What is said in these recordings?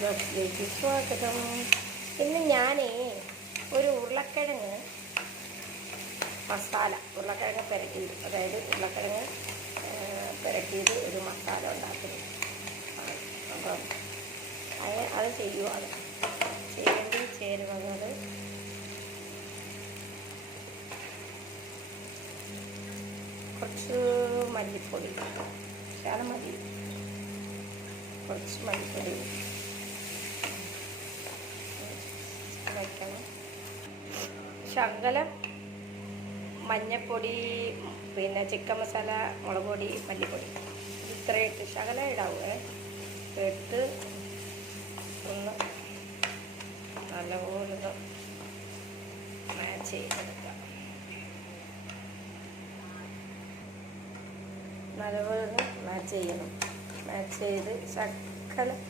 സ്വാഗതം. ഇന്ന് ഞാൻ ഒരു ഉരുളക്കിഴങ്ങ് മസാല ഉരുളക്കിഴങ്ങ് പുരട്ടിയത് അതായത് ഉരുളക്കിഴങ്ങ് പുരട്ടിയത് ഒരു മസാല ഉണ്ടാക്കുന്നത്. അപ്പം അത് അത് ചെയ്യുവാണ് ചെയ്യേണ്ടി ചേരുവകൾ കുറച്ച് മല്ലിപ്പൊടി ശാല മതി കുറച്ച് മല്ലിപ്പൊടി. ശകലം മഞ്ഞപ്പൊടി പിന്നെ ചിക്കൻ മസാല മുളക് പൊടി മല്ലിപ്പൊടി. ഇത്രയിട്ട് ശകലം ഇടാവേ എടുത്ത് ഒന്ന് നല്ലപോലെ മാച്ച് ചെയ്തെടുക്കാം. നല്ലപോലെ മാച്ച് ചെയ്യണം. മാച്ച് ചെയ്ത് ശകലം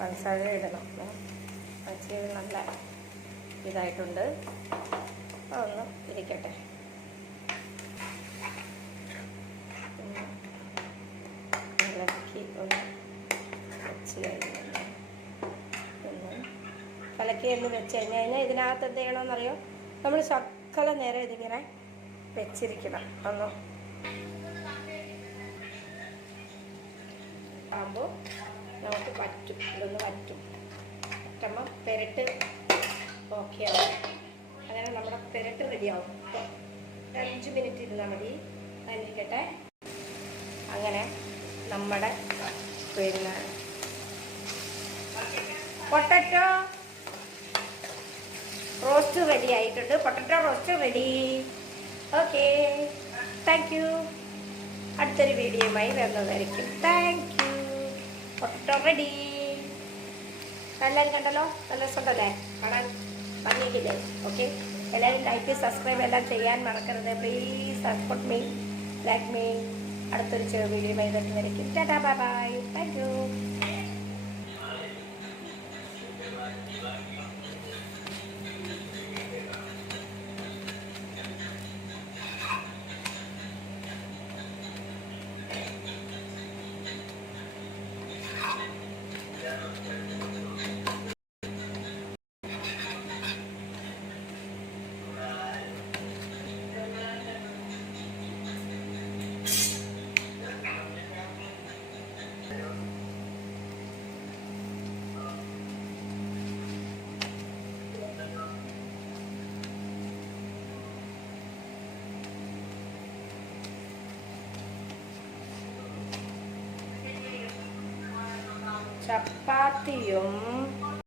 പഞ്ചസാര ഇടണം മാച്ച് ചെയ്ത് നല്ല ഇതായിട്ടുണ്ട്. അതൊന്ന് ഇരിക്കട്ടെ. ഇളക്കി ഒന്ന് വെച്ച് പിന്നെ കലക്കി എന്ന് വെച്ച് കഴിഞ്ഞ് കഴിഞ്ഞാൽ ഇതിനകത്ത് എന്ത് ചെയ്യണമെന്നറിയോ? നമ്മൾ ശക്കല നേരെ ഇതിങ്ങനെ വെച്ചിരിക്കണം. ഒന്ന് ആകുമ്പോൾ നമുക്ക് പറ്റും. ഇതൊന്ന് പറ്റും. പെരട്ട് ഓക്കെ ആവും അങ്ങനെ നമ്മുടെ പെരട്ട് റെഡിയാവും. അഞ്ച് മിനിറ്റ് ഇരുന്നാൽ മതി. അതിരിക്കട്ടെ അങ്ങനെ നമ്മുടെ പിന്നെ പൊട്ടറ്റോ റോസ്റ്റ് റെഡി ആയിട്ടുണ്ട്. Potato roast ready okay thank you അടുത്തൊരു വീഡിയോയുമായി വരുന്നതായിരിക്കും. താങ്ക് യു പൊട്ടറ്റോ റെഡി എല്ലാവരും കണ്ടല്ലോ? നല്ല രസമുണ്ടല്ലേ? കാണാൻ. ഭംഗിയില്ലേ ഓക്കെ എല്ലാവരും ലൈക്ക് സബ്സ്ക്രൈബ് എല്ലാം ചെയ്യാൻ മറക്കരുത്. Please support me like me അടുത്തൊരു ചെറിയ വീഡിയോയുമായി വരയ്ക്കും tata bye bye thank you chapati yung